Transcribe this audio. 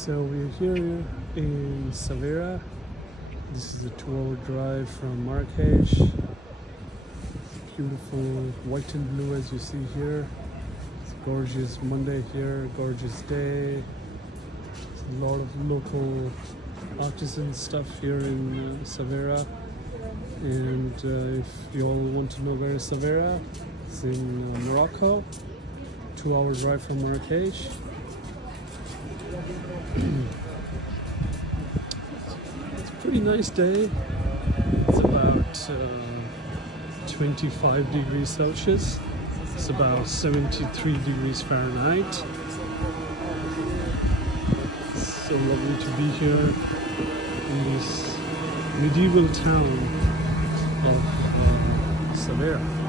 So we're here in Essaouira. This is a 2-hour drive from Marrakech. Beautiful white and blue as you see here. It's a gorgeous Monday here, gorgeous day. There's a lot of local artisan stuff here in Essaouira. And if you all want to know where is Essaouira, it's in Morocco. 2-hour drive from Marrakech. It's a pretty nice day. It's about 25 degrees Celsius. It's about 73 degrees Fahrenheit. It's so lovely to be here in this medieval town of Essaouira.